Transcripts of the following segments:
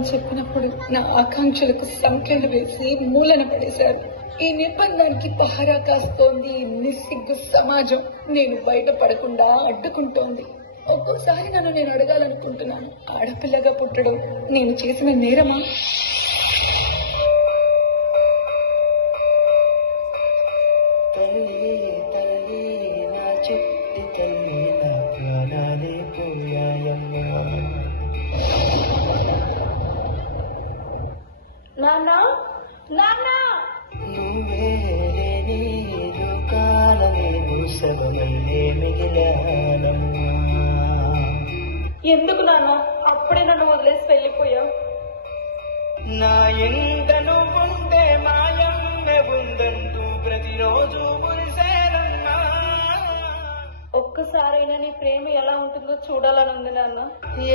అని చెప్పినప్పుడు నా ఆకాంక్షలకు సంఖ్యలు వేసి మూలన పడేశారు. ఈ నిర్బంధానికి పహారా కాస్తోంది నిస్సిగ్గు సమాజం. నేను బయటపడకుండా అడ్డుకుంటోంది. ఒక్కోసారి నన్ను నేను అడగాలనుకుంటున్నాను, ఆడపిల్లగా పుట్టడం నేను చేసిన నేరమా? నాన్న నాన్న ఎందుకు నాన్న అప్పుడే నన్ను వదిలేసి వెళ్ళిపోయా? నా ఎంతను ఉంటే మాయమ్మె ఉందంటూ ప్రతిరోజు మురిసేనమ్మా. ఒక్కసారైనా నీ ప్రేమ ఎలా ఉంటుందో చూడాలని ఉంది నాన్న.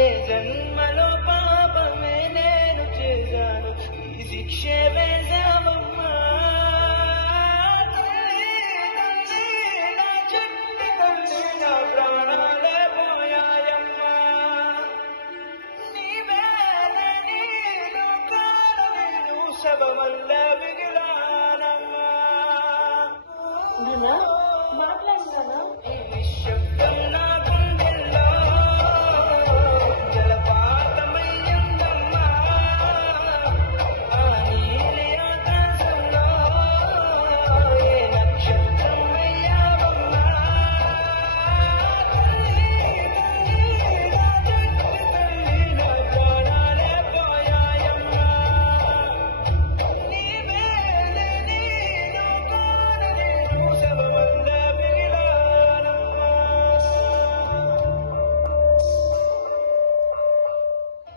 ఏ జన్మలో పాపమే నేను చేశాను, ఈ శిక్షే వేశావమ్మా. నా ప్రాణాలే పోయాయమ్మా. శబమల్ల మిగిలానమ్మా. మాట్లాడినానా? నిశ్శబ్దం నా గుండెల్లో జలపాతమయ్యిందమ్మా. ఆ నీలి ఆకాశంలో ఏ నక్షత్రం అయ్యావమ్మా. నా ప్రాణాలే పోయాయమ్మా.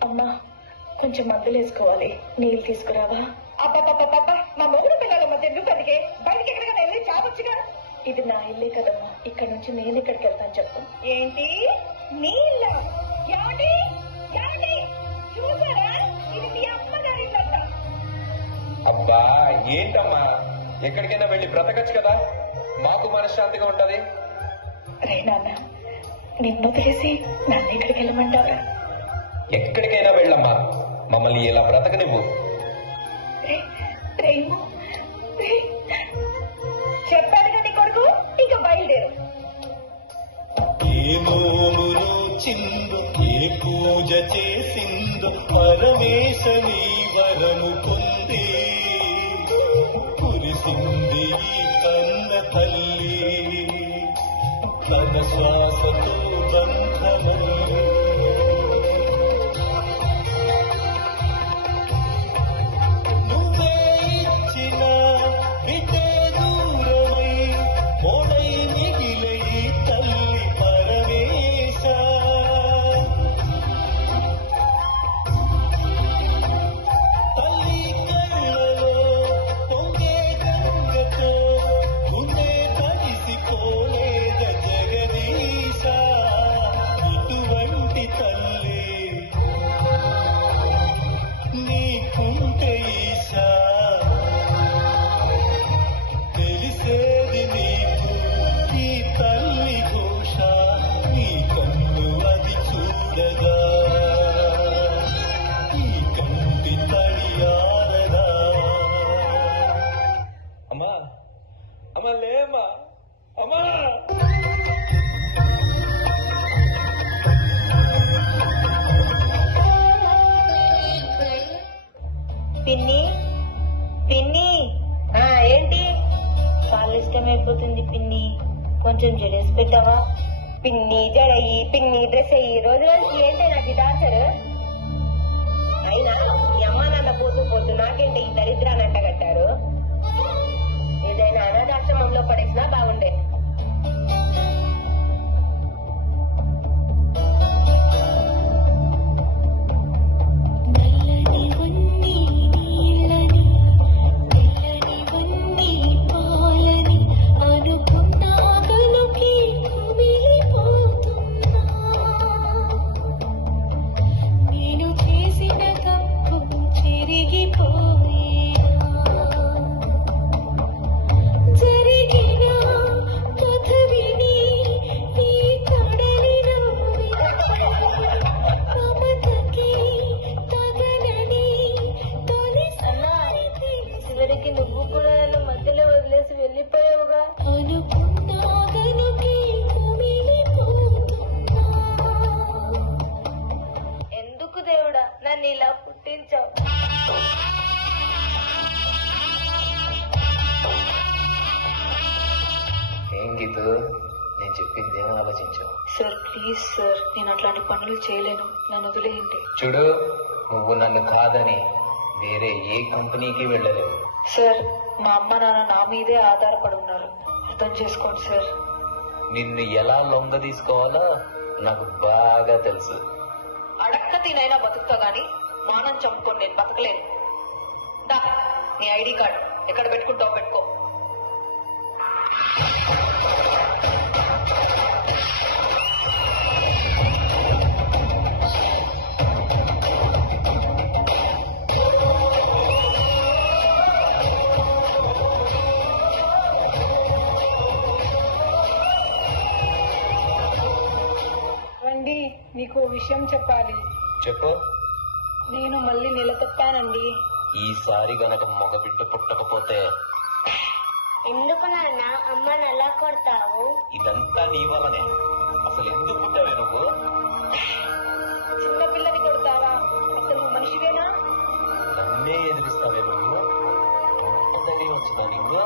అమ్మా కొంచెం మందులు వేసుకోవాలి, నీళ్ళు తీసుకురావా? అబ్బా మా మొగుడు పిల్లల మధ్య ఎందుకు బతికే? బయటికి ఎక్కడికైనా వెళ్ళి చాపొచ్చుగా. ఇది నా ఇల్లే కదమ్మా, ఇక్కడ నుంచి నేను ఇక్కడికి వెళ్తాను. చెప్పు. ఏంటి నీ ఇల్లు? ఏమండి ఏమండి చూసారా? ఇది మీ అమ్మగారి ఇల్లంట. అబ్బా ఏంటమ్మా, ఎక్కడికైనా వెళ్ళి బ్రతకచ్చు కదా, మాకు మనశ్శాంతిగా ఉంటది. రే నాన్న, నిన్ను వదిలేసి నన్ను ఇక్కడికి వెళ్ళమంటావా? ఎక్కడికైనా వెళ్ళమ్మా, మమ్మల్ని ఇలా బ్రతకనివ్వు. చెప్పాను కదా కొడుకు, ఇక బయలుదేరు. ఏ నోములో చిందు, ఏ పూజ చేసిందో పరమేశని వరము పొంది కురిసింది ఈ కన్న తల్లి తన శ్వాసతో బంధమల్లి. నువ్వే ఇచ్చిన బిడ్డే దూరమై మోడై మిగిలై తల్లి పరమేశ. తల్లి కళ్ళలో పొంగే గంగతో గుండె తడిసిపోలేద జగదీశ. ఇటువంటి తల్లి నీకుంటే ఈశా, తెలిసేది నీకు ఈ తల్లి ఘోష. నీ కన్ను అది చూడగా ఈ కంటి తడియారదా. అమ్మా అమ్మా లేమ్మా, అమ్మా. పిన్ని పిన్ని ఏంటి? చాలా ఇష్టమైపోతుంది పిన్ని, కొంచెం జడేసి పెట్టావా? పిన్ని జడయ్యి, పిన్ని డ్రెస్ అయ్యి, రోజు రోజుకి ఏంటి నాకు డాన్సర్? అయినా మీ అమ్మ నాన్న పోతూ పోతూ నాకేంటి ఈ దరిద్రాన్ని అంటగట్టారు? ఏదైనా అనాథాశ్రమంలో పడేసినా బాగుండే. నన్ను ఇలా పుట్టించావు. ఏం గీతు, నేను చెప్పింది ఏం ఆలోచించావు? సార్ ప్లీజ్ సార్, నేను అట్లాంటి పనులు చేయలేను, నన్ను వదిలేయండి. చూడు, నువ్వు నన్ను కాదని వేరే ఏ కంపెనీకి వెళ్ళలేవు. సార్ మా అమ్మ నాన్న నా మీదే ఆధారపడి ఉన్నారు, అర్థం చేసుకోండి సార్. నిన్ను ఎలా లొంగ తీసుకోవాలో నాకు బాగా తెలుసు. అడక్క తినైనా బతుకుతా గాని మానం చంపుకొని నేను బతకలేను. దా నీ ఐడి కార్డ్ ఎక్కడ పెట్టుకుంటావు పెట్టుకో. రండి, నీకు విషయం చెప్పాలి. చెప్పు. నేను మళ్ళీ నెల తప్పానండి. ఈసారి గనక మగబిడ్డ పుట్టకపోతే ఎందుకు నాన్న అమ్మని అలా కొడతావు? ఇదంతా నీ వల్లనే. అసలు ఎందుకు పుట్టావే నువ్వు? చిన్న పిల్లని కొడతావా? అసలు నువ్వు మనిషివేనా? నన్నే ఎదిరిస్తావే నువ్వు? ఎంత ధైర్యం వచ్చిందా నీకు?